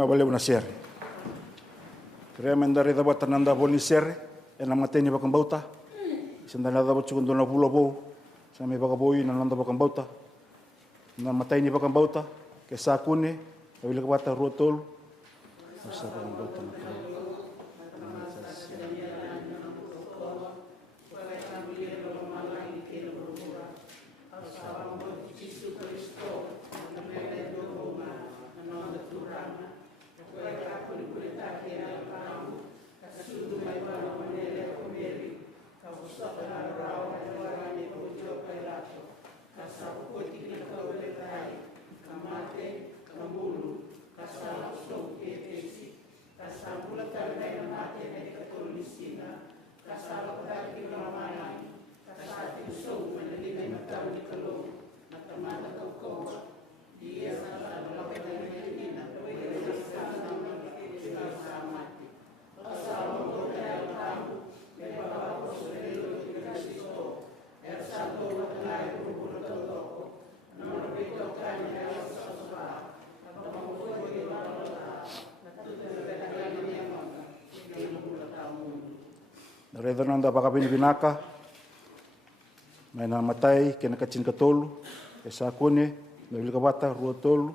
no valeu na ser. Krea mendari da bata nanda boni ser, e na mateni bakang bauta. Sendana da batu kundona bula bou, sa me baka boi na nanda bakang bauta. Na mateni bakang bauta, ke sa kune, e wile ka bata rua tolu. Sa bakang bauta na kau. Reda nanda baka binaka, mai na matai kena kacin katolu, e sa kune, me wile ka bata rua tolu.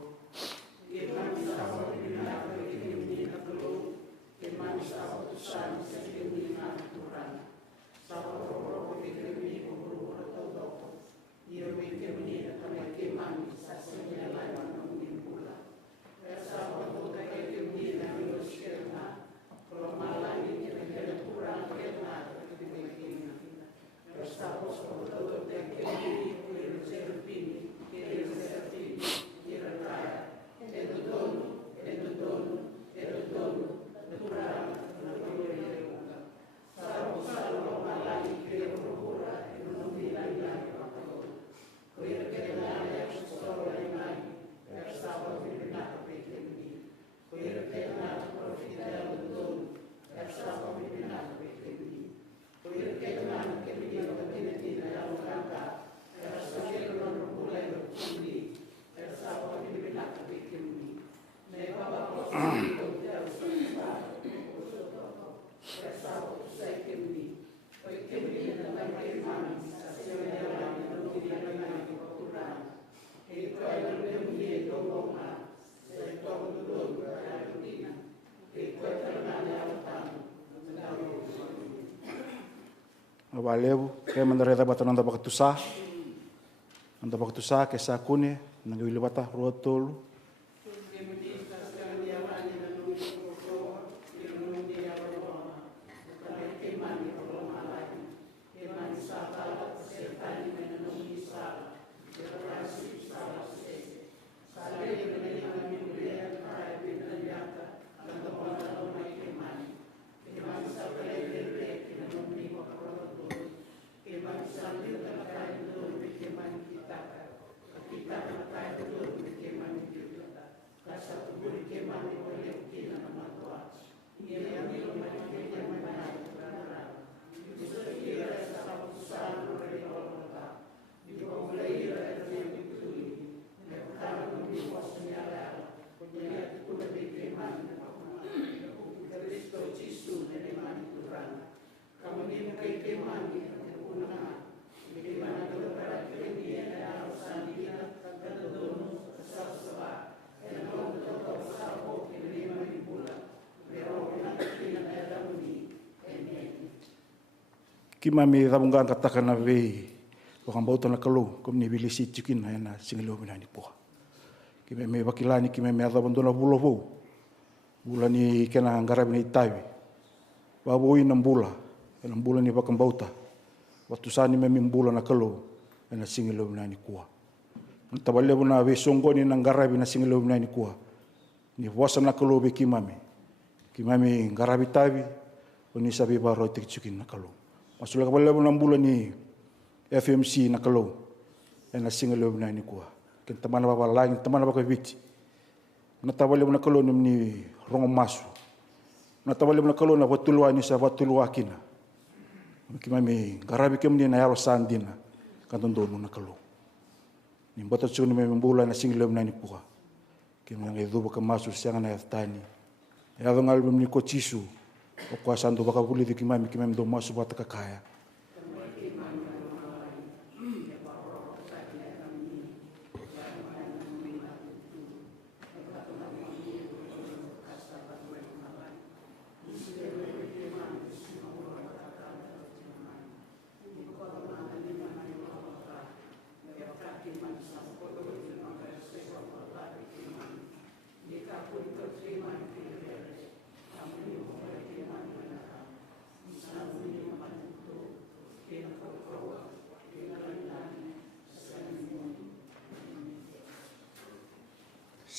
Valeu, ke mandare da bata nanda baka tusa. Nanda baka tusa ke sa kune, nanga wile bata rua tolu. Ki mami rabungan katakan na ve wakang bauta na kalau kom ni bili si chikin na na singilo binani poa ki me wakilani ki me ada bandona bulo vo bula ni kena ngara bini tawi wa boi na bula ni wakang bauta watu sani me bula na kalau na singilo binani kuah ntabale buna ve songo ni ngara bina singilo binani kuah ni wasa na kalau be ki mami ngara bitawi oni sabi baro tik chikin na kalau Masula kapala mo ng bulan ni Fumc na kalau na single na ni kuha. Ken taman ba lain taman ba ko biti. Natawali mo na kalau ni rongo masu. Natawali mo na kalau na watulwa ni sa watulwa kina. Kimami garabi kem ni na yalo sandina kanton dono na kalau. Ni bota tsu ni me bulan na single na ni kuha. Ke me ngai dhuba ka masu sianga na tani. E ado ngal ni ko chisu. O kwa sandu baka buli ki mai ki mem do masu bata ka kaya.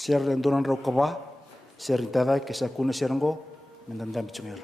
Ser dan donan rau kawa, ser intada ke sakuna serango, mendandam chungera.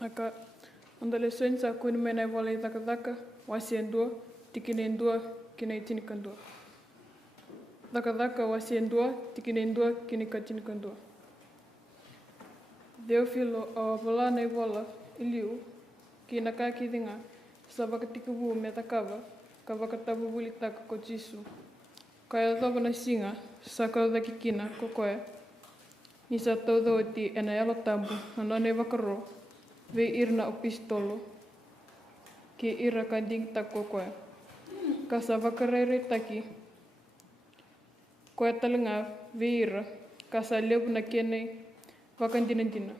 Aka adolescentes a kuni mena wala daka wasien dua tikinen dua kini tinikan dua. Daka wasien dua tikinen dua kini katinikan dua. Theophilo a wala nei wala iliu kina kaki dinga sabaka tikubu metakava kavakatabu buli taka ko Jisu. Kaya tava na singa sakau daki kina kokoe. Nisa todo ti ena yalo tambu anane vakaro. Ve irna o pistolo, ki ira kanding tako koe. Kasa vakarere taki, koe talenga ve ira, kasa lebu na kene vakandinandina.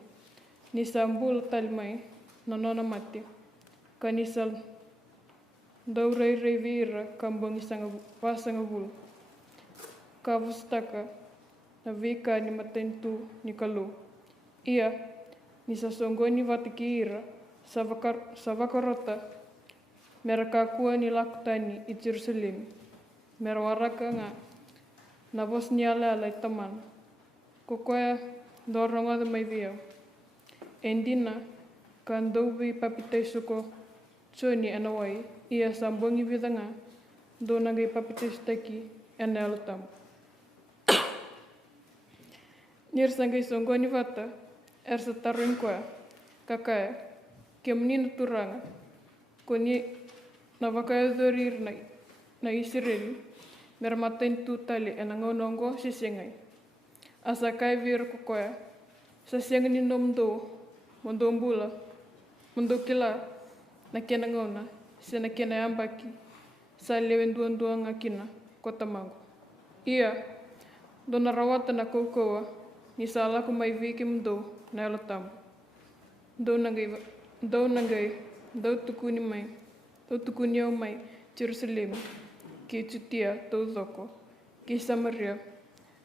Nisa mbul talmai, nanona mati, ka nisa daureire ve ira kambang isanga wasanga bul. Ka vustaka, na vika ni matentu ni kalu. Ia, Nisa songoni vatikira savakarota merakakua ni lakutani i Jerusalem merawaraka nga na vos ni ala taman kokoya do ronga de mai vio. Endina, kan doubi papitei suko tsoni anawai, ia sambongi vidanga, do nangai papitei staki ane alutam. Nir sangai songoni vata, sa taruin koa, kakaya, ke menina turanga, ko ni na vakaedorir na Israel, mera matain tu tali ena ngonongo sisengai. Asa kai vir ko koa, sa siangani nomdo, mondo mbula, mondo kila, na kena ngona, se na kena ambaki, sa lewen duan kina, kota mango. Ia, dona rawata na koukoa, ni sa alaku mai viki mdo na elatam. Do nangai, do tukuni au mai, Jerusalem, ki tutia tau zoko, ki Samaria,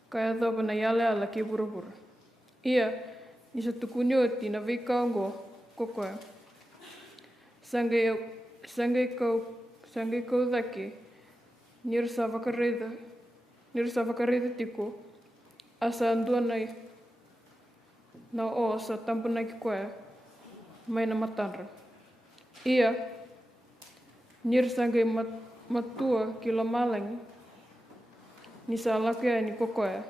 kaya dhoba na yale ala ki burabura. Ia, ni sa tukuni oti na vikaongo kokoa. Sangai kau dhaki, nir sa vakareda tiko, asa anduanai na o sa tampunai ki koe, mai na matanra. Ia, nir sangai matua ki la malangi, ni sa alakia ni kokoe,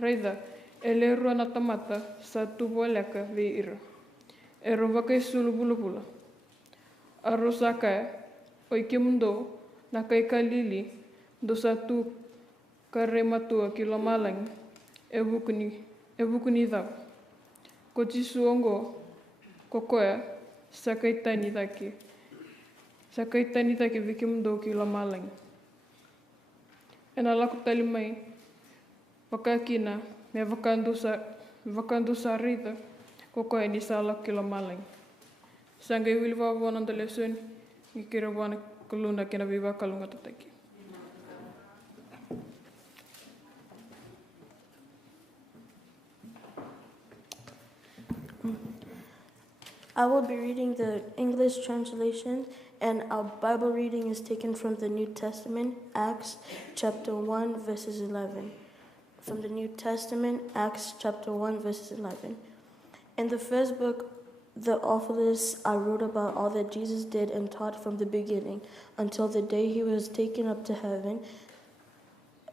reida, ele rua na tamata sa tuvo eleka vi ira. E rovaka sulu bula. Aro sa kaya, oi ki mundo, na kai kalili, do sa tu kare matua ki la malangi, e vukuni dhau. Ko tisu ongo, kokoe, sa kai tani dhaki viki mundo ki la malangi. Ena laku tali mai, wakakina, me vakandu sa rita, kokoe ni sa laku ki la malangi. Sangai wili vavona nda lesoni, ni kira wana kalunda kena viva kalunga tataki. I will be reading the English translation, and our Bible reading is taken from the New Testament, Acts chapter 1, verses 11. From the New Testament, Acts chapter 1, verses 11. In the first book, the authors wrote about all that Jesus did and taught from the beginning until the day he was taken up to heaven.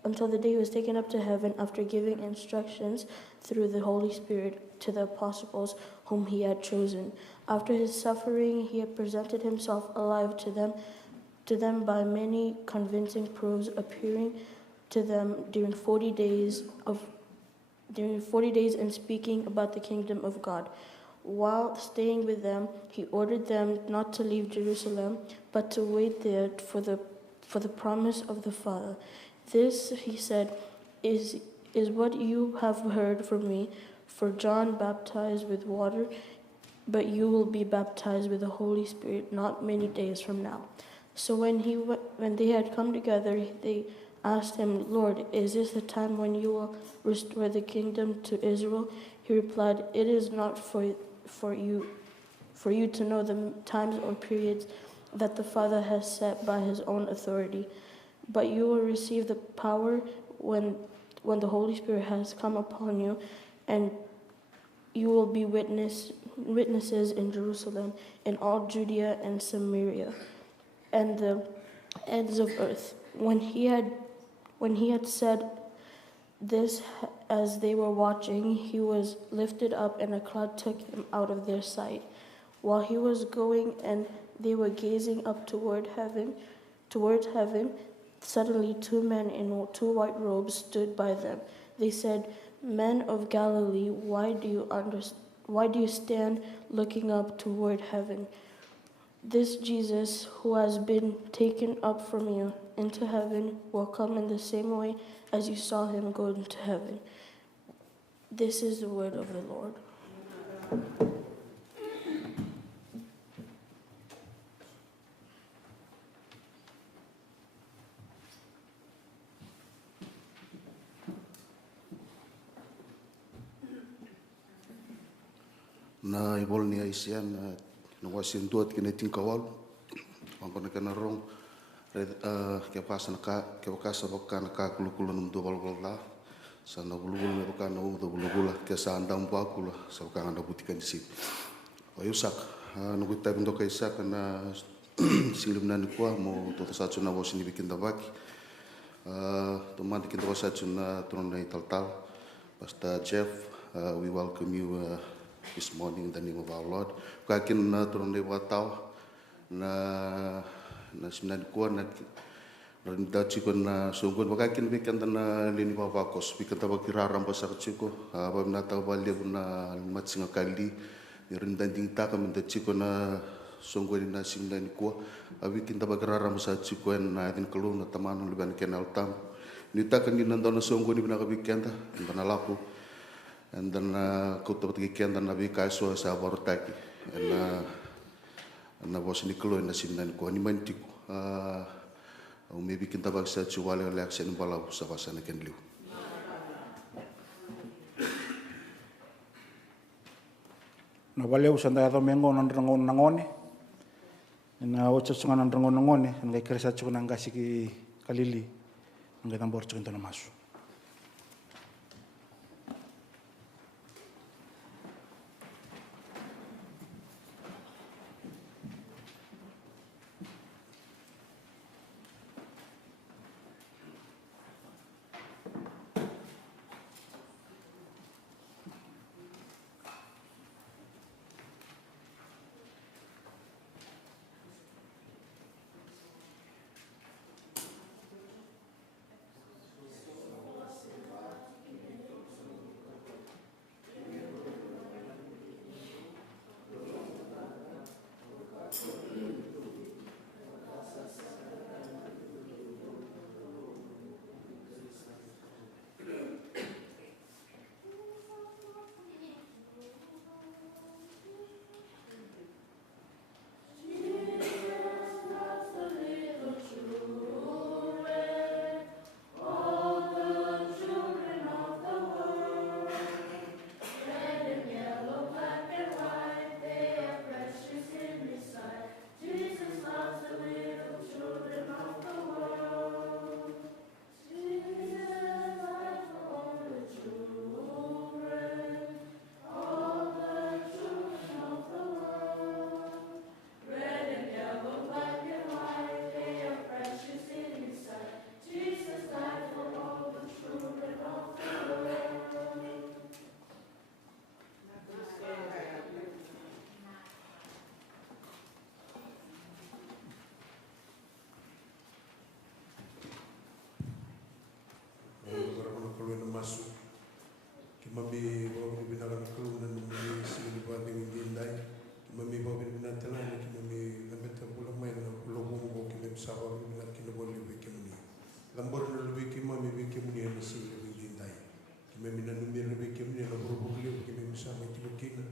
After giving instructions through the Holy Spirit to the apostles whom he had chosen. After his suffering, he had presented himself alive to them by many convincing proofs, appearing to them during 40 days and speaking about the kingdom of God. While staying with them, he ordered them not to leave Jerusalem, but to wait there for the promise of the Father. This, he said, is what you have heard from me. For John baptized with water, but you will be baptized with the Holy Spirit not many days from now. So when they had come together, they asked him, Lord, is this the time when you will restore the kingdom to Israel? He replied, it is not for you to know the times or periods that the Father has set by his own authority, but you will receive the power when the Holy Spirit has come upon you, and you will be witnesses in Jerusalem, in all Judea and Samaria, and the ends of earth. When he had said this, as they were watching, he was lifted up, and a cloud took him out of their sight. While he was going, and they were gazing up towards heaven, suddenly 2 men in 2 white robes stood by them. They said, Men of Galilee, why do you stand looking up toward heaven? This Jesus, who has been taken up from you into heaven, will come in the same way as you saw him go into heaven. This is the word of the Lord. Na ibol ni Aisian na wasin tuat kini tingkawal angkona kana rong ke pakasa baka na ka kulukulu num do bol la Sana bulugul me bakana u do bulugula ke sa andam pakula sa bakana da butikan si. O yusak no kita bindo ka isak na singlim na kwa mo to sa tsuna wo sini bikin tabaki. To man bikin to sa tsuna tron na italtal. Pastor Jeff, we welcome you this morning in the name of our Lord. Kakin na tron de watau na simnan kwa na Rinda chiko na sungguh bakakin bikin tanah lini babakos bikin tabak kiraram pasar chiko abang nata balik na mat singa kali rinda tingta kami rinda chiko na sungguh na simdan kuah bikin tabak kiraram pasar chiko na tin keluh na taman liban kenal tam nita kan di nanda na sungguh ni bina kabikin ta nanda laku and then kau tabat kikian dan nabi kaiso sa barutaki na bos ni keluh na simdan kuah ni mantiku maybe kita baksa cuwale election bala sa pasana kenliu. Na valeu sanda ya domingo nanrangon nangone. Na ocho sunga nanrangon nangone, ngai keresa chukuna ngasi ki kalili. Ngai tambor chukinto na masu. Masuk, kimami bawa binakan kelunan mami sini bawa bindai, kimami bawa binat telan, kimami lembet pulang main pulang bumbu kimami sahabat binat kini boleh lebih kimani, lambor lebih kimami lebih kimani yang sini lebih bindai, kimami nanumir lebih kimani lambor boleh kimami sama itu kini,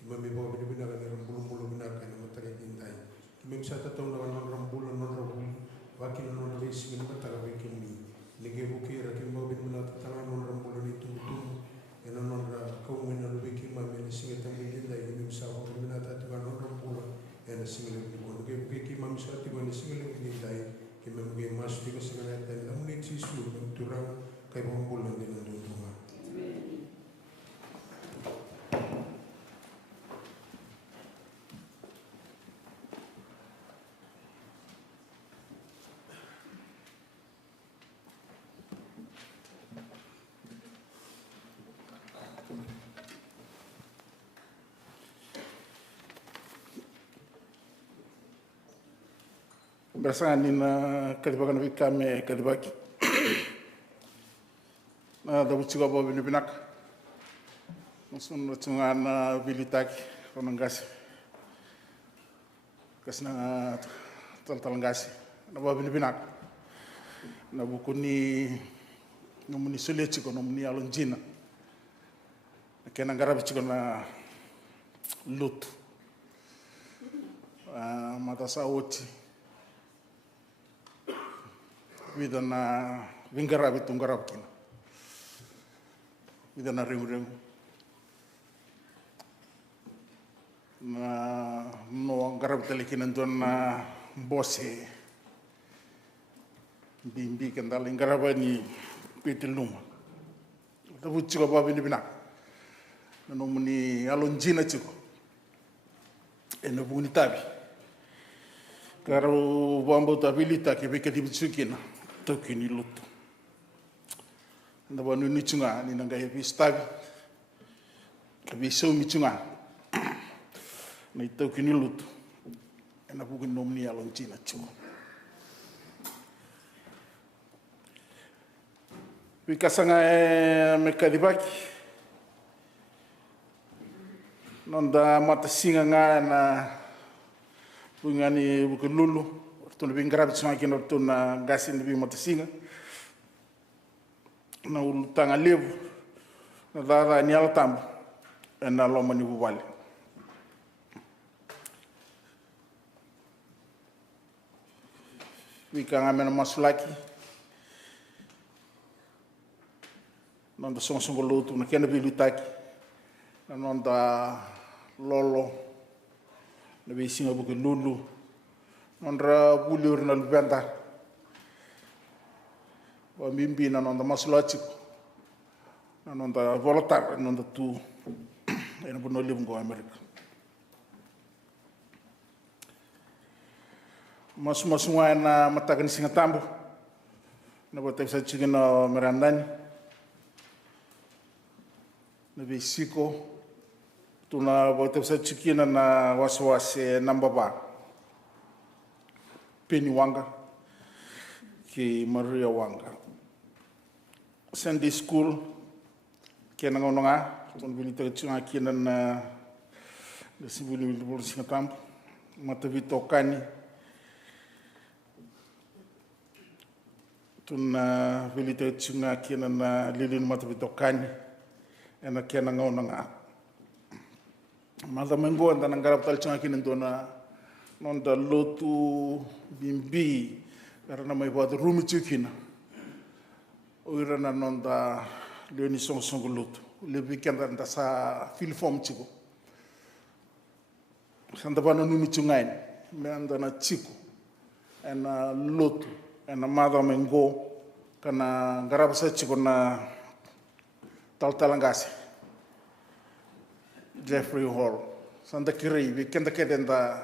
kimami bawa binakan yang bulu binakan yang materi bindai, kimami satu tahun lawan rambul wakil non racing yang materi lebih kimani. Nege buki rakin bawa bin menat tangan non rambulan itu ena non kau mena lebih kima mena singa tamu jinda ini misawa bin menat tangan non rambulan ena singa lebih bon nege buki kima misawa tiba ni singa lebih jinda kima buki mas tiga singa net dan lamun itu isu turang kai rambulan dengan tuntungan. Bersangan na kalibakan kami kalibaki. Na dapat juga bawa binak. Maksudnya cungan bilitaki orang gas. Kasna tal gas. Na bawa binak. Na buku ni nomuni sulit juga nomuni alon jina. Kena garab juga na lut. Mata saoti. Vida na vingarab itu garab kina. Vida na ring. Na no garab telikinan tuan na bosse. Bimbi kendal garab ni pitil luma. tabu chiko ba bini bina no muni alon jina chiko eno buni tabi karo bambo tabilita ke beke dibitsukina tokini luto ndaba no nichunga ni nanga hebi stabi ke biso michunga na tokini luto ena bugi no muni alon jina chiko Wikasanga me kadibaki nonda matasinga nga na bungani bukululu orto lebih grab tsanga kino orto na gasi lebih matasinga na ulutanga levu na dada ni altambo na loma ni bubale wikanga mena masulaki nonda songo lutu na kena bilutaki na nonda lolo na bisinga buke lulu nonda bulur na lubenda wa mimbi na nonda masulati na nonda volotar nonda tu ena bono livngo America masu na matakan singa tambo na botek sa chigina merandani na bisiko tuna botek sa chikina na waswase namba ba Penny Wanga ki Maria Wanga Sunday school kena ngononga tun bilita chunga kina na sibuli bulu singa tambo matavito kani tuna bilita chunga kina na lilin matavito kani ena kena ngononga mada mengo anda ngarap tal chunga kina dona nonda lotu bimbi karena mai buat rumi chukina oira na nonda leoni song lotu lebi kenda nda sa Fumc chiko sanda bana numi chungain me anda na chiko ena lotu ena mada mengo kana ngarap sa chiko na talangasi Jeffrey Hall sanda kirei bi kenda kedenda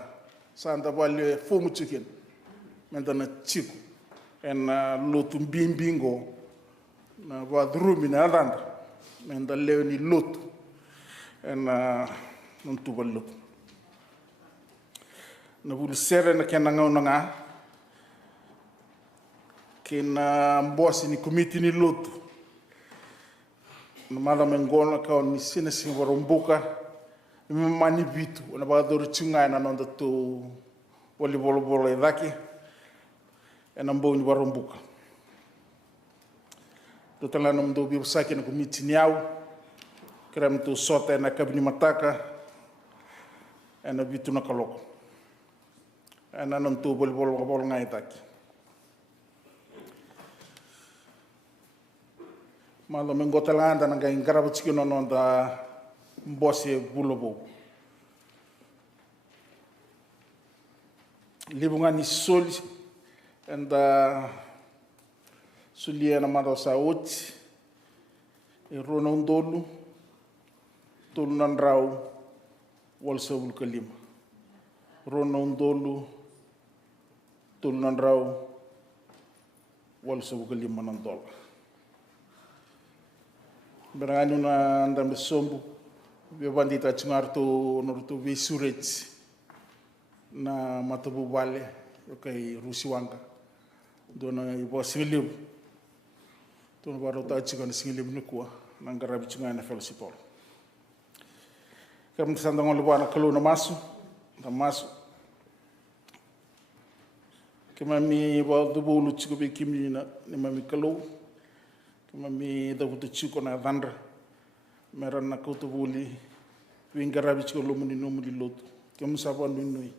sanda bale Fumc chikin menda na chiku ena lotu bimbingo na wadrumi na alanda menda leoni lotu ena nuntuba lotu na bulu sere na kena ngaunanga kena mbosi ni komiti ni lotu na mala mengona ka ni sina warombuka mani bitu na bagador chunga na nonda to volleyball edaki ena mboni warombuka to tala no ndo bi saki na komiti niau krem to sota na kabini mataka ena bitu na kaloko ena non to volleyball ngai taki malo mengotalanda na ngai ngarabo chikino nonda mbose bulobo libungani soli enda sulia na mado saoti e rona undolu tolu nandrau walsa bulkalima rona undolu tolu nandrau walsa bulkalima nandola berani na ndambe sombu bebandita chingarto noruto visurets na matabu vale okay rusiwanga dona ibo singilib ton barota chigana singilib nukua na ngarabi chingana fellowship kam tsanda ngol bana kalu na masu kemami ba dubulu chikobe kimina ni mami kalu kemami davuto chiko na vandra meran na kutubuli wingarabi chiko lomuni nomuli lotu kemusaba nui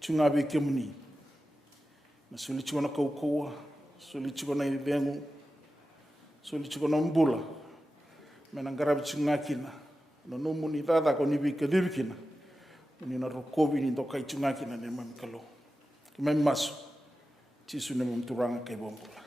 chunga be kemuni na suli chiko na kaukoa suli chiko na idengu suli chiko na mbula mena ngarabi chunga kina no nomuni dada ko ni bika dibikina ni na rokobi ni dokai chunga kina ne mami kalo kemami masu chisu ne mumturanga kai bombula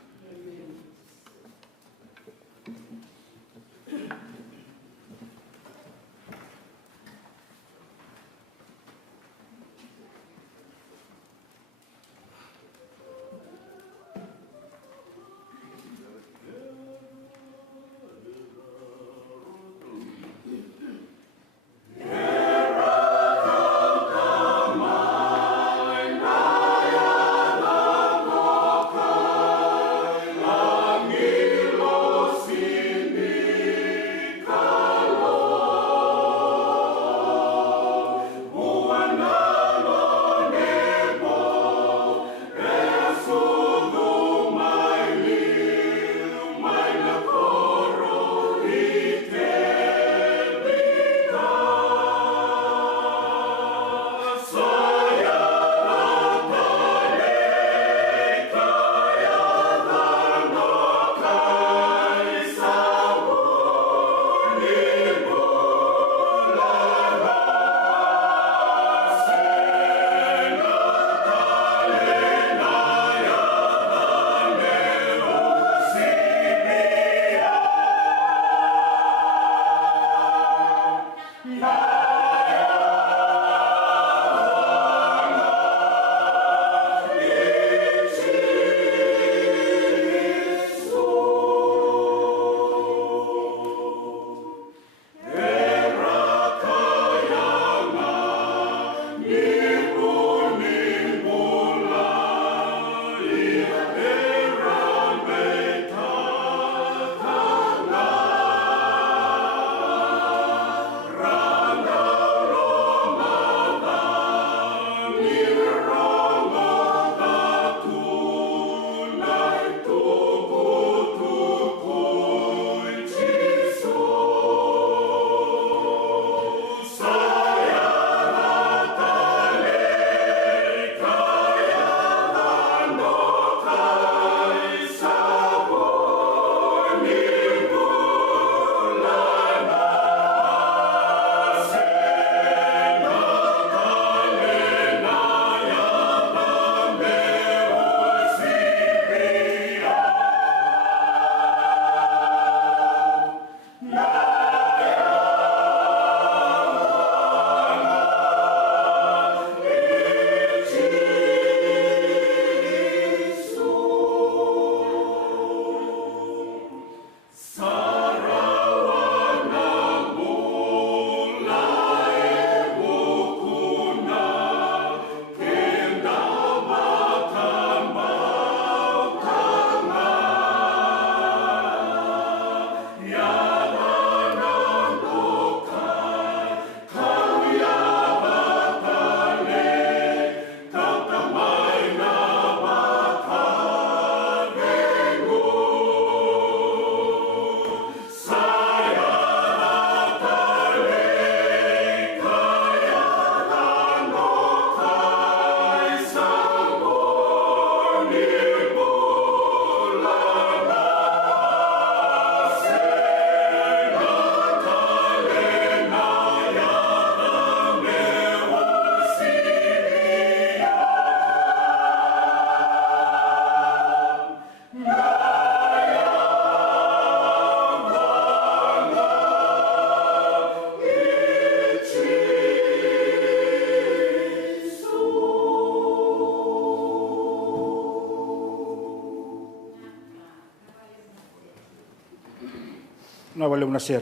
na wale una ser.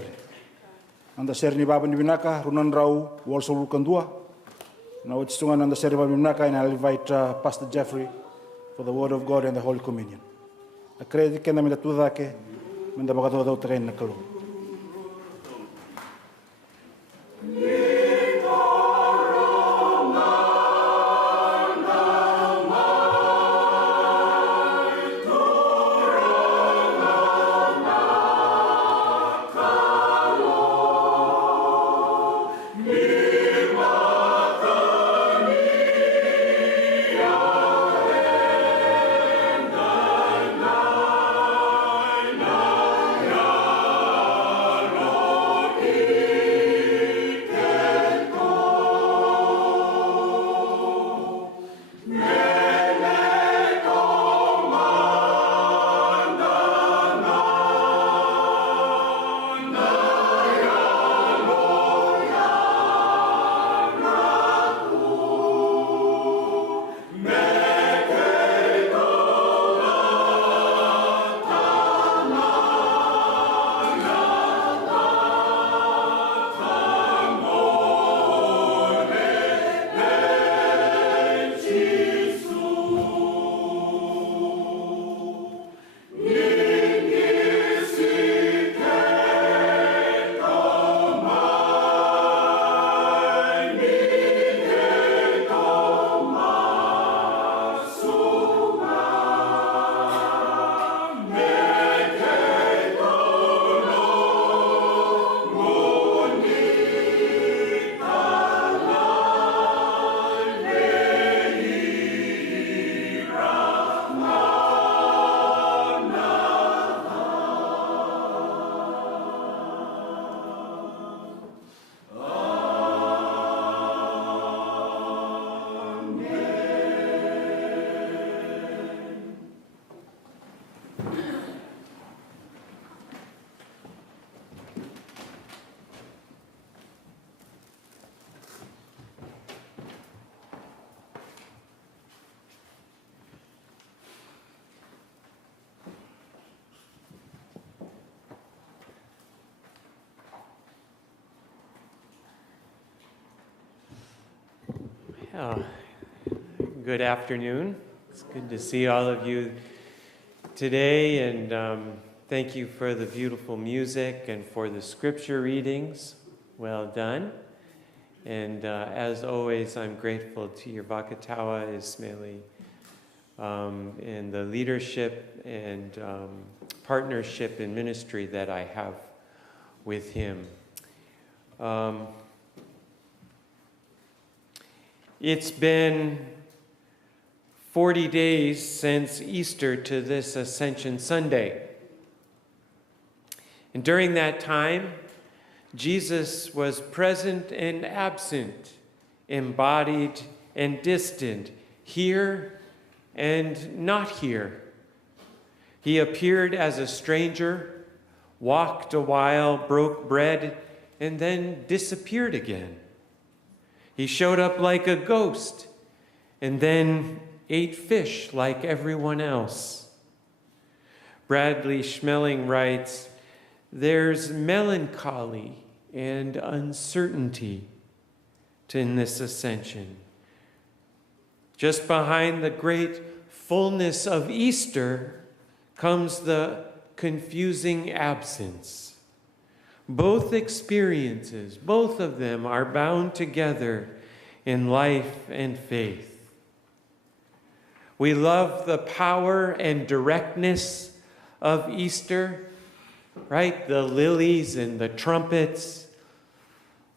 Anda ser ni baba ni binaka runan rau wal solu kandua. Na watistungan anda ser baba ni binaka, and I'll invite Pastor Jeffrey for the word of God and the Holy Communion. A credo que na mina tuda ke menda bagato do terreno na kalu. Good afternoon. It's good to see all of you today, and thank you for the beautiful music and for the scripture readings. Well done. And as always, I'm grateful to your Vakatawa Ismaili and the leadership and partnership in ministry that I have with him. It's been 40 days since Easter to this Ascension Sunday. And during that time, Jesus was present and absent, embodied and distant, here and not here. He appeared as a stranger, walked a while, broke bread, and then disappeared again. He showed up like a ghost and then ate fish like everyone else. Bradley Schmeling writes, "There's melancholy and uncertainty in this ascension. Just behind the great fullness of Easter comes the confusing absence. Both experiences, both of them are bound together in life and faith. We love the power and directness of Easter, right? The lilies and the trumpets,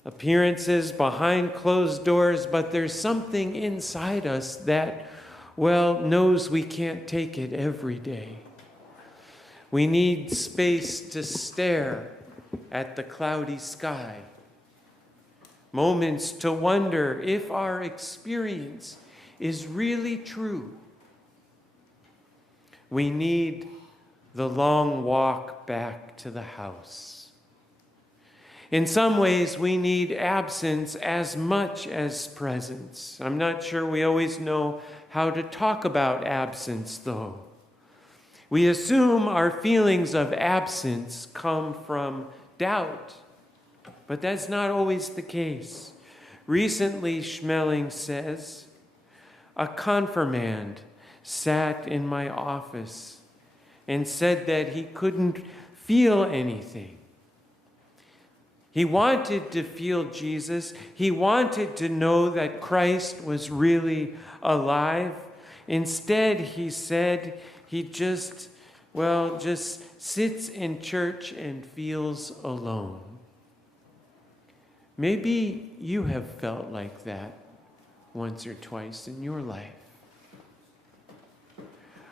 appearances behind closed doors, but there's something inside us that, well, knows we can't take it every day. We need space to stare at the cloudy sky, moments to wonder if our experience is really true. We need the long walk back to the house. In some ways, we need absence as much as presence. I'm not sure we always know how to talk about absence, though. We assume our feelings of absence come from doubt, but that's not always the case. Recently, Schmeling says, a confirmand sat in my office and said that he couldn't feel anything. He wanted to feel Jesus. He wanted to know that Christ was really alive. Instead, he said he just sits in church and feels alone. Maybe you have felt like that once or twice in your life.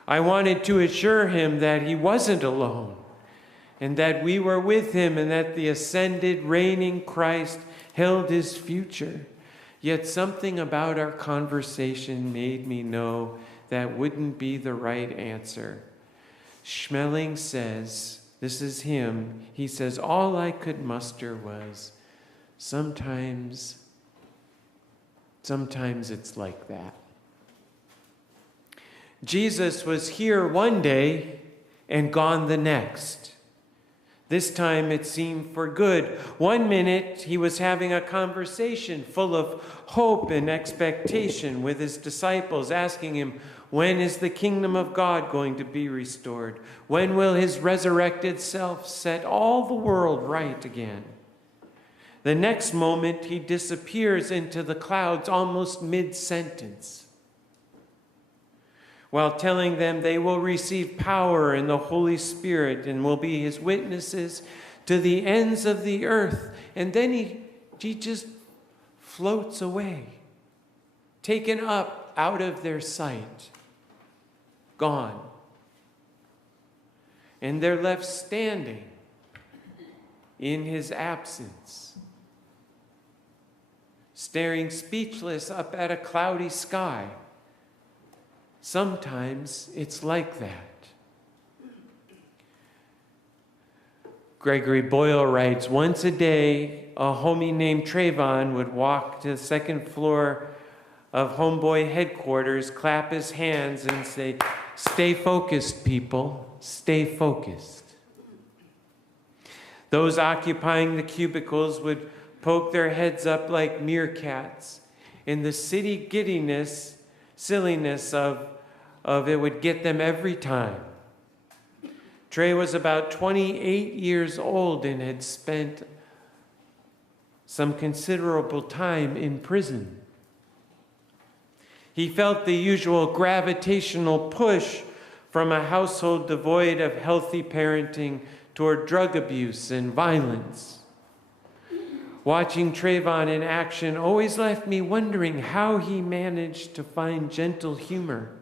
I wanted to assure him that he wasn't alone, and that we were with him, and that the ascended, reigning Christ held his future. Yet something about our conversation made me know that wouldn't be the right answer. Schmeling says, this is him, he says, all I could muster was, sometimes it's like that. Jesus was here one day and gone the next. This time it seemed for good. 1 minute he was having a conversation full of hope and expectation with his disciples, asking him, when is the kingdom of God going to be restored? When will his resurrected self set all the world right again? The next moment he disappears into the clouds almost mid-sentence, while telling them they will receive power in the Holy Spirit and will be his witnesses to the ends of the earth. And then he just floats away, taken up out of their sight, gone. And they're left standing in his absence, staring speechless up at a cloudy sky. Sometimes it's like that. Gregory Boyle writes, once a day, a homie named Trayvon would walk to the second floor of Homeboy headquarters, clap his hands and say, stay focused, people, stay focused. Those occupying the cubicles would poke their heads up like meerkats. In the city giddiness, silliness of it would get them every time. Trey was about 28 years old and had spent some considerable time in prison. He felt the usual gravitational push from a household devoid of healthy parenting toward drug abuse and violence. Watching Trayvon in action always left me wondering how he managed to find gentle humor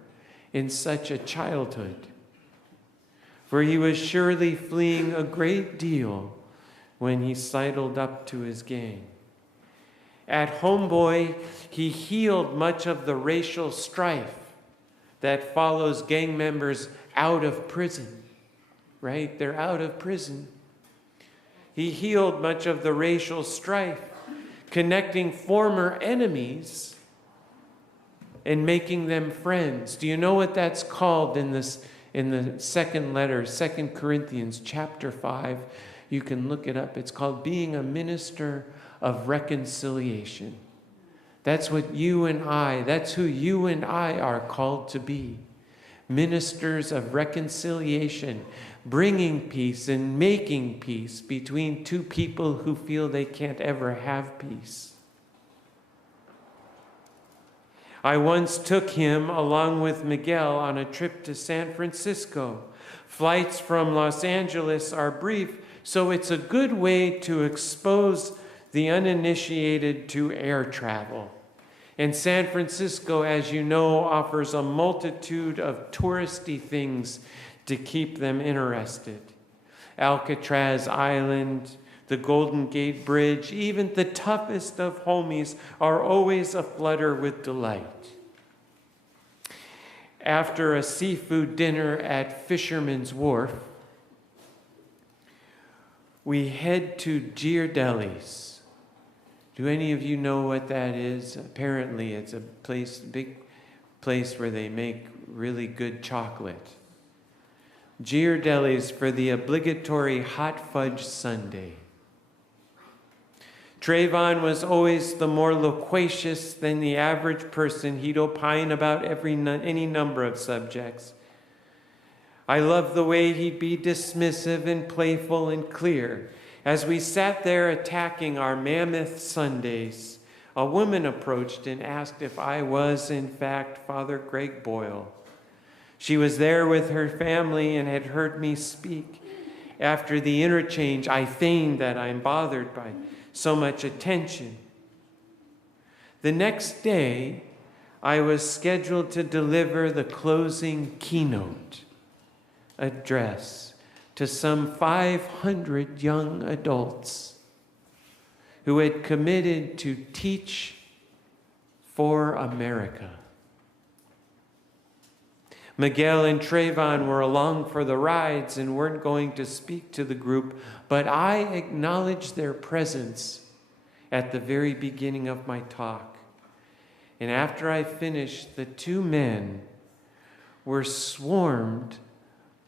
in such a childhood, for he was surely fleeing a great deal when he sidled up to his gang. At Homeboy, he healed much of the racial strife that follows gang members out of prison, right? They're out of prison. He healed much of the racial strife, connecting former enemies and making them friends. Do you know what that's called in the second letter, 2 Corinthians chapter 5? You can look it up. It's called being a minister of reconciliation. That's what that's who you and I are called to be. Ministers of reconciliation, bringing peace and making peace between two people who feel they can't ever have peace. I once took him, along with Miguel, on a trip to San Francisco. Flights from Los Angeles are brief, so it's a good way to expose the uninitiated to air travel. And San Francisco, as you know, offers a multitude of touristy things to keep them interested. Alcatraz Island, the Golden Gate Bridge, even the toughest of homies are always aflutter with delight. After a seafood dinner at Fisherman's Wharf, we head to Ghirardelli's. Do any of you know what that is? Apparently it's a big place where they make really good chocolate. Ghirardelli's for the obligatory hot fudge sundae. Trayvon was always the more loquacious than the average person. He'd opine about any number of subjects. I loved the way he'd be dismissive and playful and clear. As we sat there attacking our mammoth Sundays, a woman approached and asked if I was, in fact, Father Greg Boyle. She was there with her family and had heard me speak. After the interchange, I feigned that I'm bothered by so much attention. The next day, I was scheduled to deliver the closing keynote address to some 500 young adults who had committed to teach for America. Miguel and Trayvon were along for the rides and weren't going to speak to the group, but I acknowledged their presence at the very beginning of my talk. And after I finished, the two men were swarmed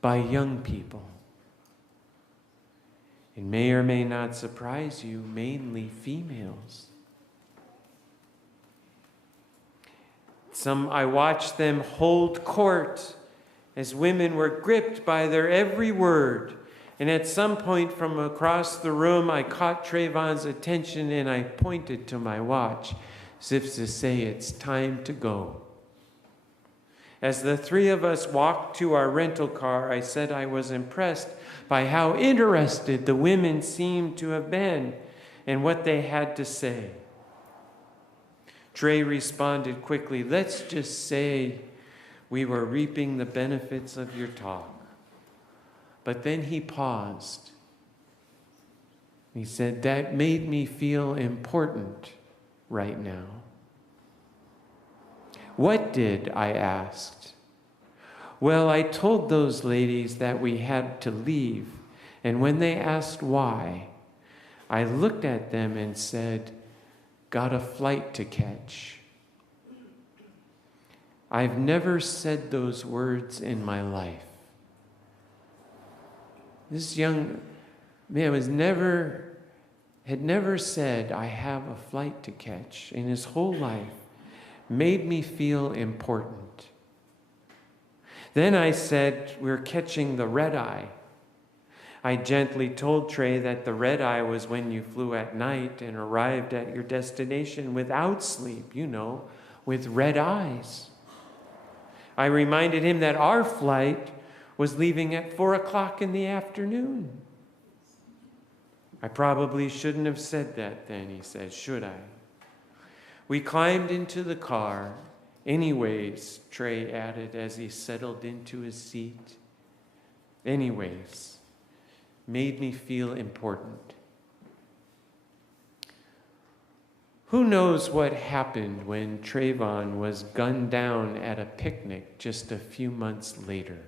by young people. It may or may not surprise you, mainly females. I watched them hold court as women were gripped by their every word. And at some point from across the room, I caught Trayvon's attention and I pointed to my watch as if to say, it's time to go. As the three of us walked to our rental car, I said I was impressed by how interested the women seemed to have been in what they had to say. Trey responded quickly, let's just say we were reaping the benefits of your talk. But then he paused. He said, that made me feel important right now. What did? I asked. Well, I told those ladies that we had to leave, and when they asked why, I looked at them and said, got a flight to catch. I've never said those words in my life. This young man had never said, I have a flight to catch in his whole life. Made me feel important. Then I said, we're catching the red eye. I gently told Trey that the red eye was when you flew at night and arrived at your destination without sleep, with red eyes. I reminded him that our flight was leaving at 4 o'clock in the afternoon. I probably shouldn't have said that then, he said, should I? We climbed into the car. Anyways, Trey added as he settled into his seat. Anyways. Made me feel important. Who knows what happened when Trayvon was gunned down at a picnic just a few months later?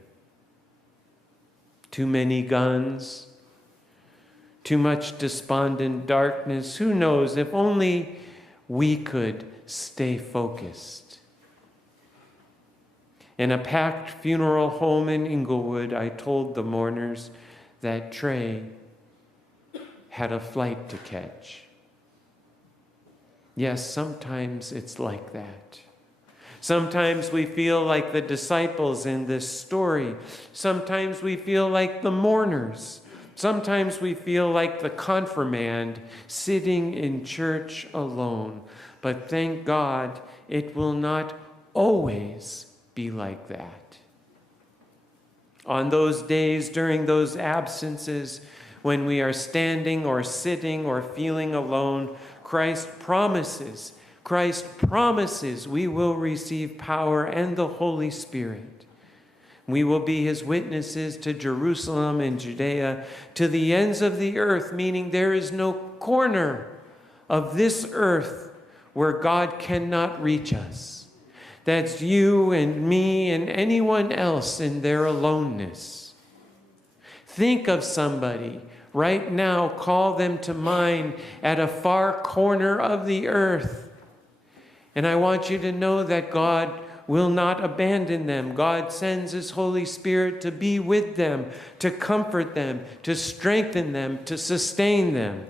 Too many guns? Too much despondent darkness? Who knows? If only we could stay focused. In a packed funeral home in Inglewood, I told the mourners that Trey had a flight to catch. Yes, sometimes it's like that. Sometimes we feel like the disciples in this story. Sometimes we feel like the mourners. Sometimes we feel like the confirmand sitting in church alone. But thank God it will not always be like that. On those days, during those absences, when we are standing or sitting or feeling alone, Christ promises we will receive power and the Holy Spirit. We will be his witnesses to Jerusalem and Judea, to the ends of the earth, meaning there is no corner of this earth where God cannot reach us. That's you and me and anyone else in their aloneness. Think of somebody right now, call them to mind at a far corner of the earth. And I want you to know that God will not abandon them. God sends his Holy Spirit to be with them, to comfort them, to strengthen them, to sustain them.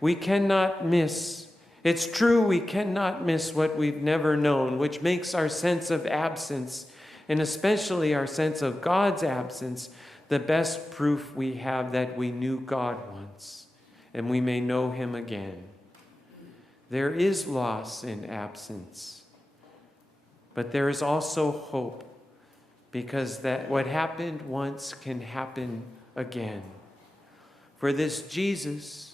We cannot miss. It's true, we cannot miss what we've never known, which makes our sense of absence, and especially our sense of God's absence, the best proof we have that we knew God once, and we may know him again. There is loss in absence, but there is also hope, because that what happened once can happen again. For this Jesus,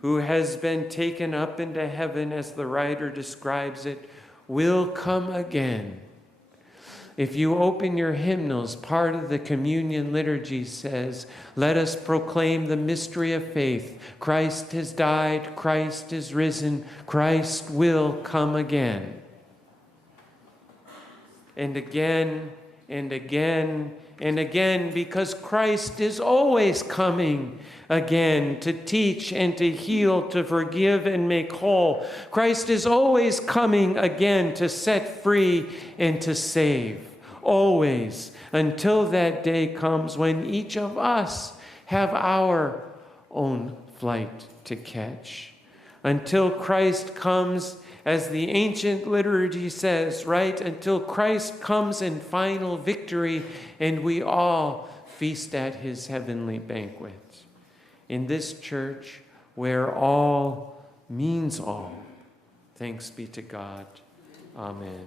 who has been taken up into heaven, as the writer describes it, will come again. If you open your hymnals, part of the communion liturgy says, "Let us proclaim the mystery of faith. Christ has died, Christ is risen, Christ will come again." And again, and again, and again, because Christ is always coming again to teach and to heal, to forgive and make whole. Christ is always coming again to set free and to save. Always, until that day comes when each of us have our own flight to catch. Until Christ comes, as the ancient liturgy says, right? Until Christ comes in final victory and we all feast at his heavenly banquet. In this church, where all means all. Thanks be to God. Amen.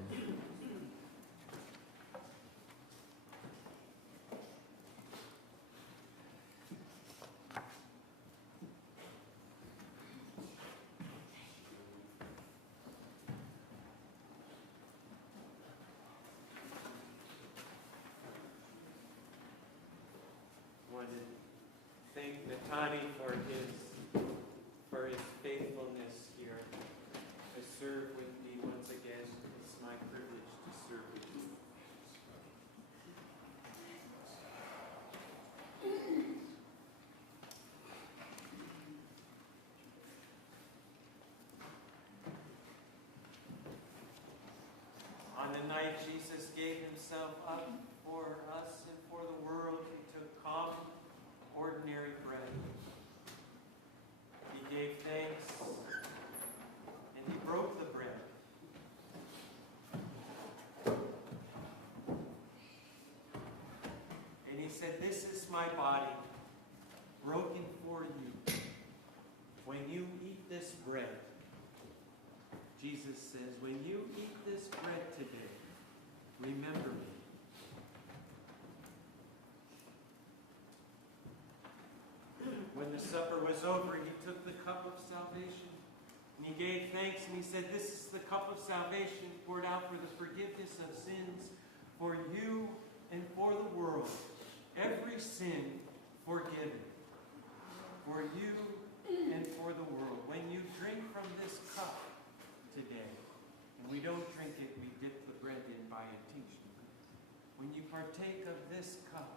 I want to thank Natani for his faithfulness here to serve with me once again. It's my privilege to serve with you. On the night Jesus gave himself up for us and for the world, he took common, ordinary bread. He gave thanks, and he broke the bread. And he said, "This is my body, broken for you. When you eat this bread," Jesus says, "when you eat this bread today, remember me." When the supper was over, he took the cup of salvation, and he gave thanks, and he said, "This is the cup of salvation poured out for the forgiveness of sins for you and for the world. Every sin forgiven for you and for the world. When you drink from this cup today," and we don't drink it, we dip the bread in by intinction. When you partake of this cup,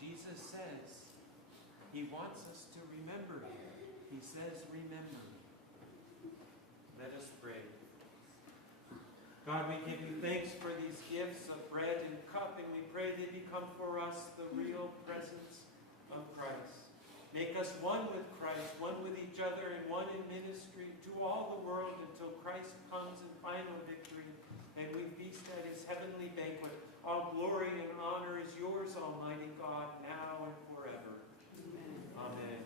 Jesus says he wants us to remember him. He says, "Remember me." Let us pray. God, we give you thanks for these gifts of bread and cup, and we pray they become for us the real presence of Christ. Make us one with Christ, one with each other, and one in ministry to all the world until Christ comes in final victory and we feast at his heavenly banquet. All glory and honor is yours, Almighty God, now and forever. Amen.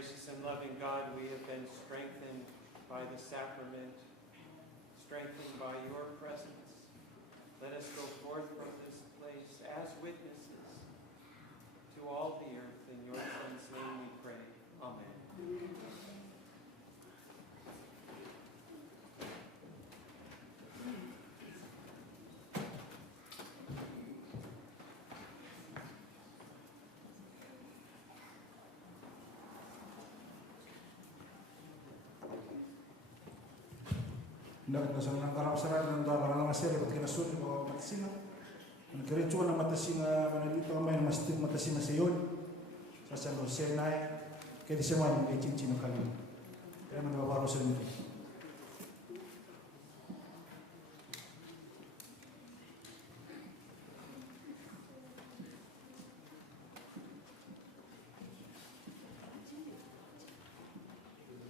Gracious and loving God, we have been strengthened by the sacrament, strengthened by your presence. Let us go forth from this place as witnesses to all the earth. In your Son's name we pray. Amen. Hendak kita sanang karap saran dan doa orang masih dapat kena sulit bawa matasina. Negeri cuma nama matasina mana itu ramai masjid matasina seyon. Sasa lo senai kedi semua ni cincin kali. Kaya mana baru sendiri.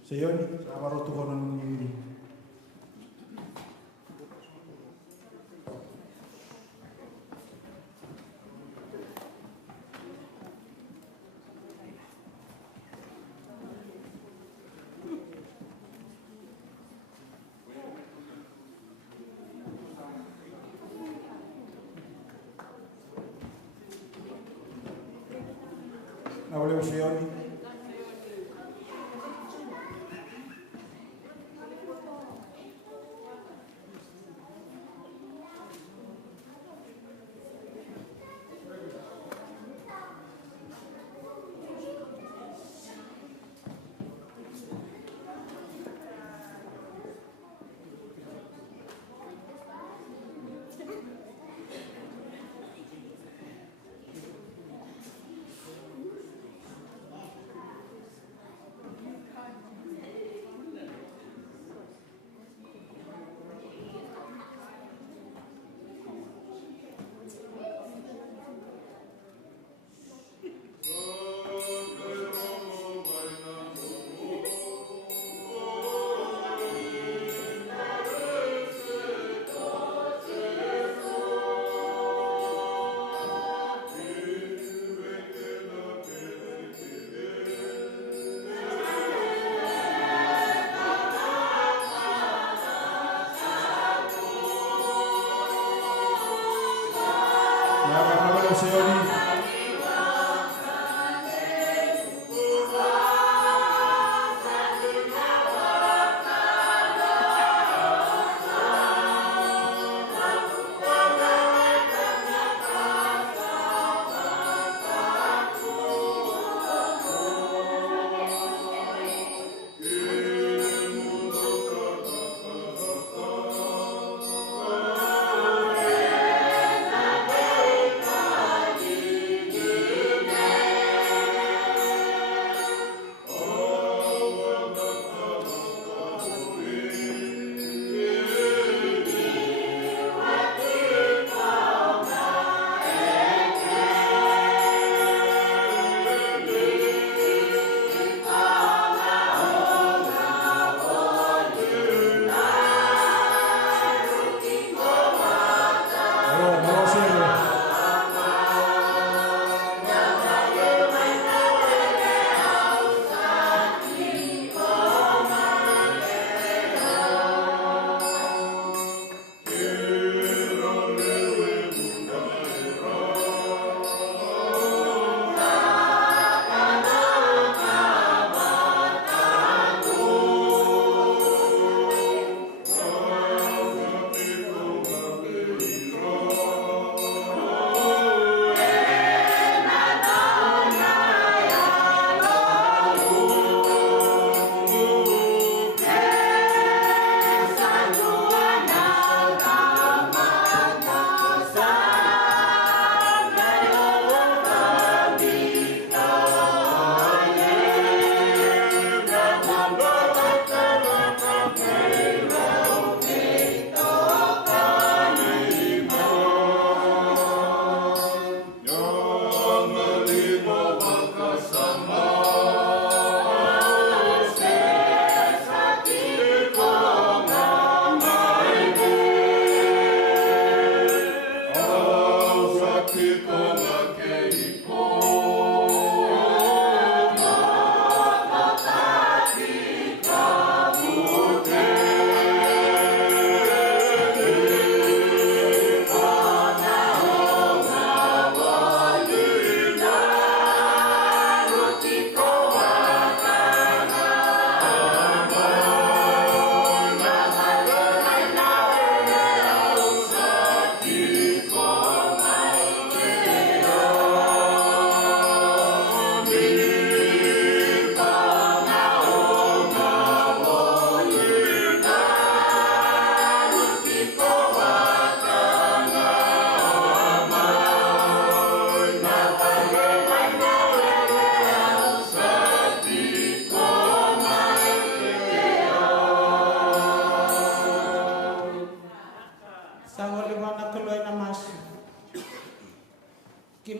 Seyon, baru tu konon ini. Na boleh usioni.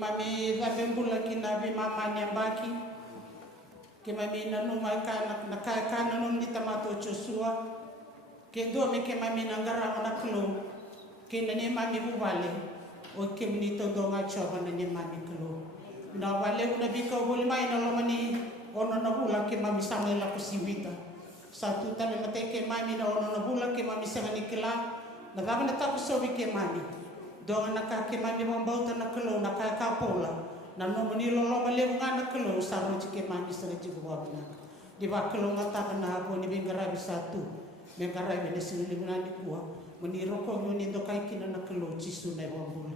mami rabembula kina vi mama nyambaki ke mami na numa kana non ni tamato Joshua ke do me ke mami na ngara na klo ke na ne mami buvale o ke mini to do nga choba na ne mami klo na wale una bika bol mai na lomani ono na bula ke mami sama la kusiwita satu tale mate ke mami na ono na bula ke mami sanga nikela na gava na tapu sobi ke mami donga na ka ke mami mambauta na kelo na ka pola na no mani lo lo male nga na kelo sa ro ke mami sanga jibu wabna di ba kelo ngata na ko ni bingara satu bingara be ne sini libna ni kuwa mani ro ko ni ndo kai kina na kelo jisu na wambula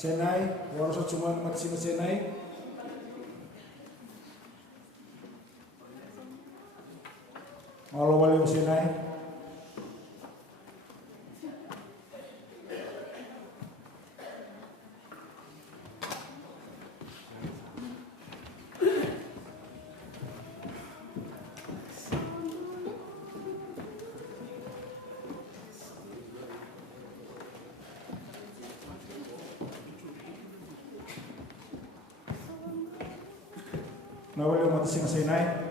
Senai, waros at suman matsima Senai. Malawali mo Senai. Nawali mo matasing Senai.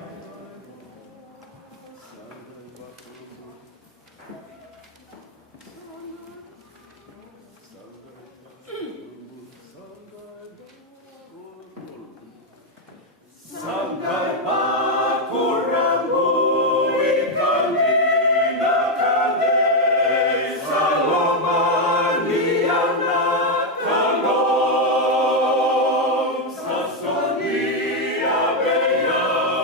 Sasonia bella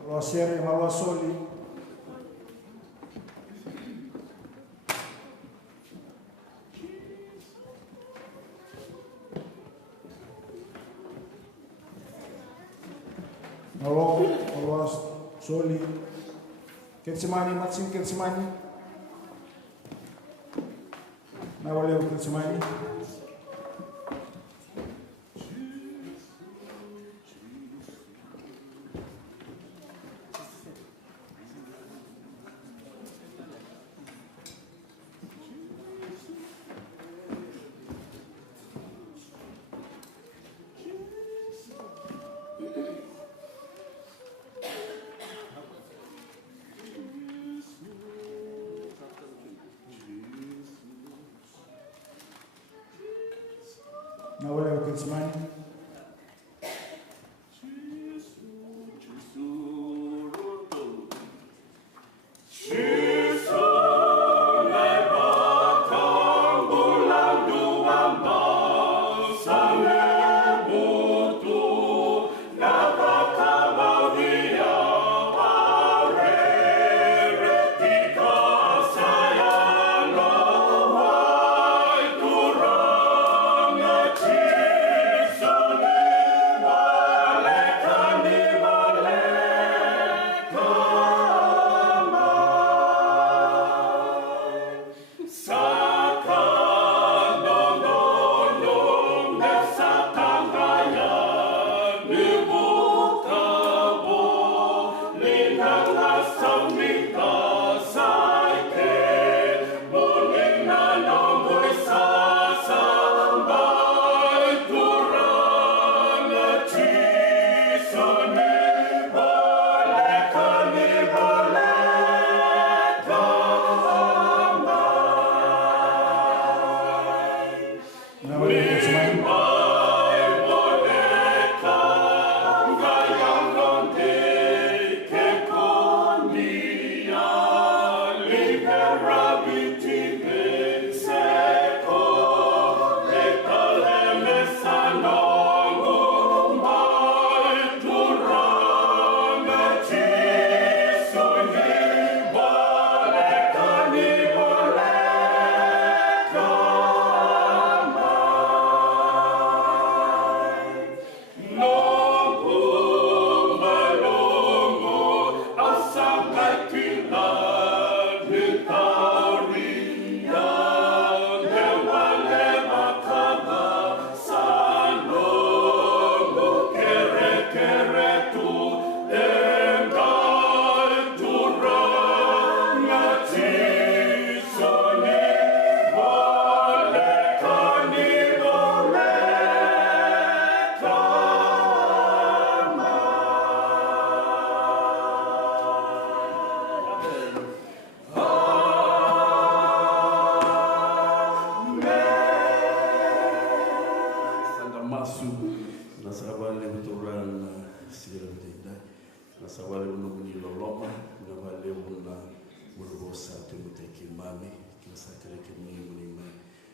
Malua sere, malua soli. Malua soli. Ketsimani, matsim ketsimani. Nawaleu ketsimani. Nawaleu ketsimani. So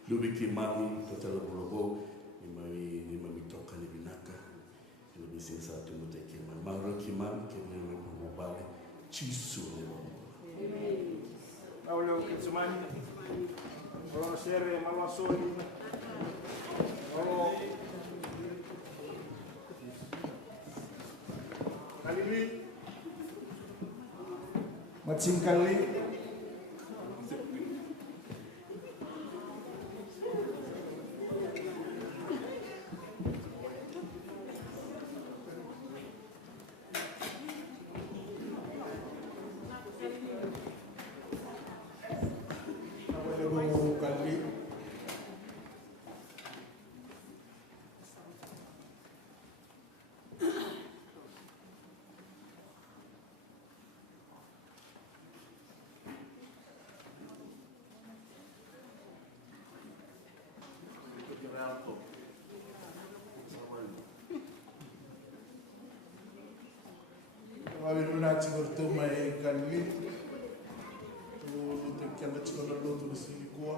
Lubi ki mami to tala bulobo ni mami toka ni binaka. Lubi sing sa tu mo te ki mami. Maro ki mami ke ni mo bale. Chisu ne mo. Amen. Paulo Kitsumani. Oh, sere malwasoli. Oh. Kalili. Matsim kali. Wawiruna chigorto mai kanli tu te kenda chigorto tu sini kuwa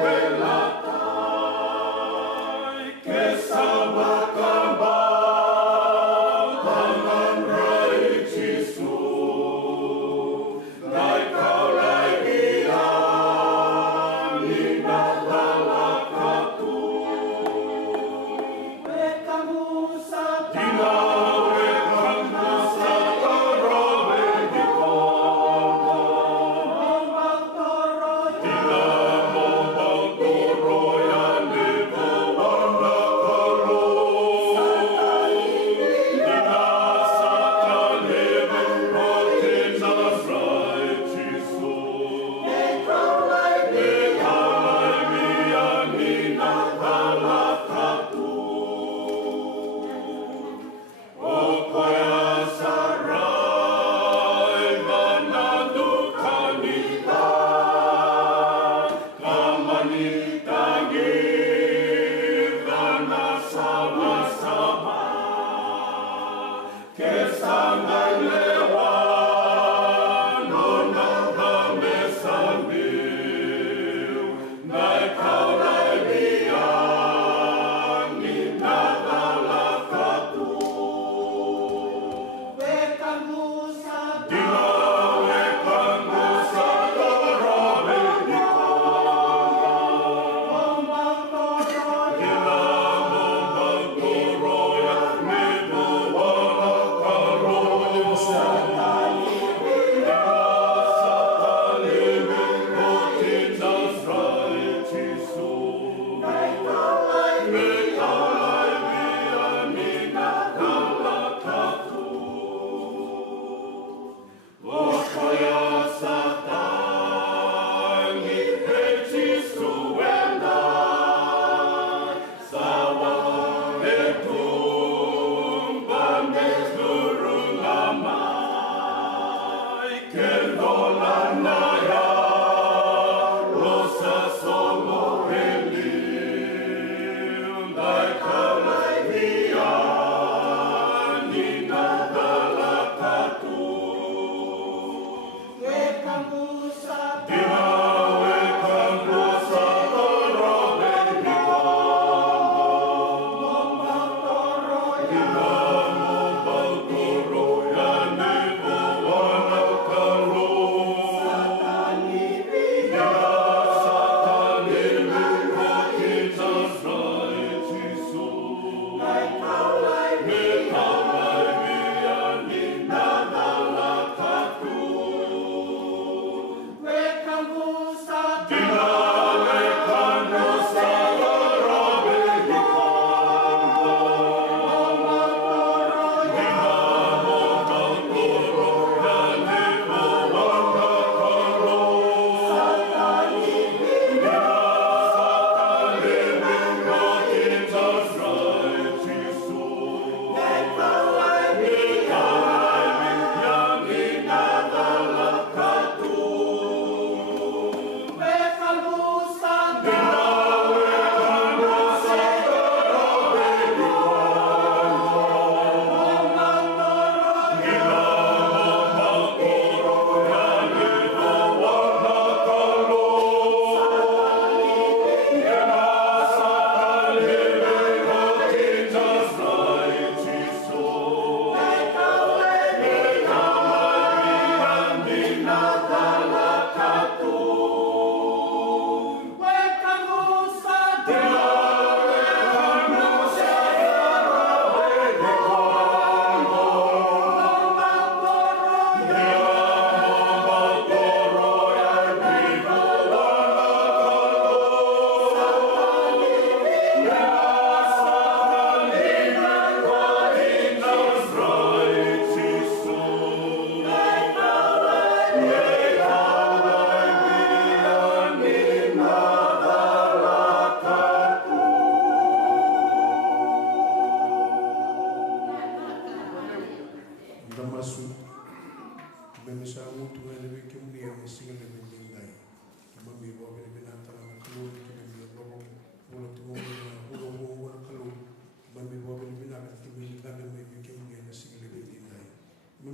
Vela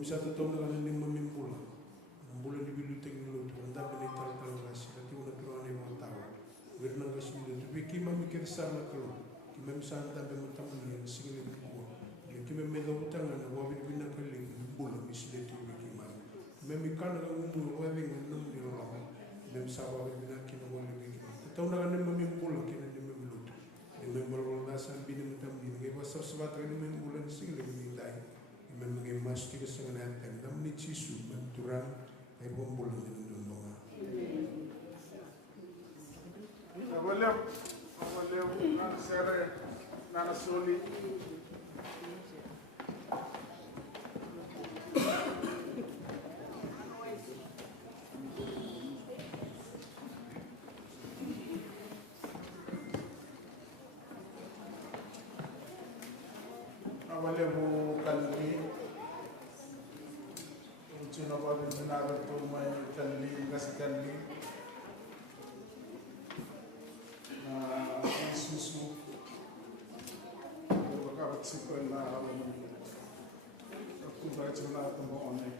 bisa tetap dengan ini memimpula. Mula di bilu teknologi, anda beri tal rasi, nanti una tuan yang mau tahu. Wirna kasih itu, tapi kima mikir sana kalau, kima misalnya tapi mentamu yang single itu buat, kima medaw tangan, wabin bina kali bula misile tu kima. Kima mikana kamu wabin enam di orang, kima misalnya wabin bina kina wali kima. Tahu nak anda memimpula kina di memilut, kima berwala sambil bina mentamu ini, kima sesuatu yang memimpula single ini dah. Kima mengemas kita sangat hati, nam ni cisu menturang. Ay bumbul na din mga. Wala na sere na nasuli. Wala mo kalmi. Cina babi benar tu main kali kasih kali, susu, berkabat sikon na aku baca na temu ane,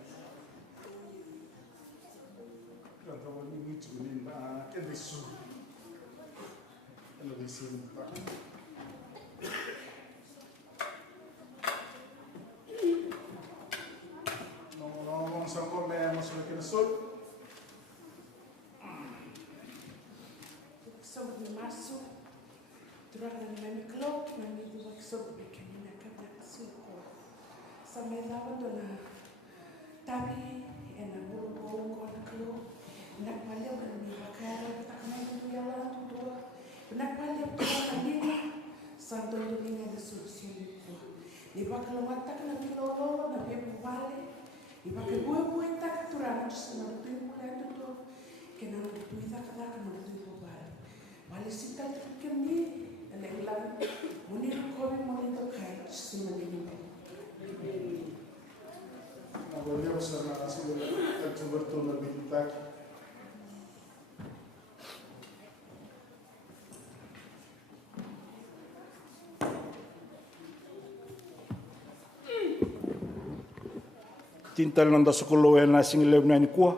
kata wani itu ni na kebisu, lebih simpel. Sama masuk ke sol. Sobre masuk, terus ada mami klok, mami tu sobre kami nak kena suku. Sampai lawan tu na, tapi enak bulu kau klok, nak balik kami bakar, tak kena tu jalan tu dua, nak balik tu kami santo tu ni ada solusi tu. Di bakal mata kena kelolo, nak biar balik. Ipakai buah-buah tak turun, terus nak tuh mulai tuh, kena tuh tak kena kena tuh buat. Balik sita tuh kami, enggak muni kopi muni tuh kayak semua ini. Boleh bersama asal kita coba tuh lebih tak. Tintal nanda sukolo na single na ni kuah.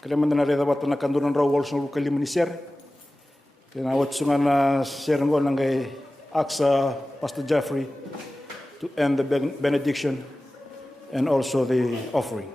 Kaya mandana reda batana kanduran raw wal sunu kali miniser. Kaya wat sunga na serengo nangai aksa Pastor Jeffrey to end the benediction and also the offering.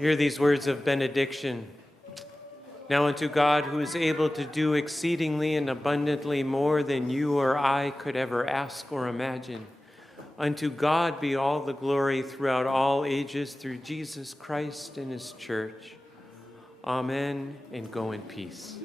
Hear these words of benediction. Now unto God, who is able to do exceedingly and abundantly more than you or I could ever ask or imagine, unto God be all the glory throughout all ages through Jesus Christ and his church. Amen, and go in peace.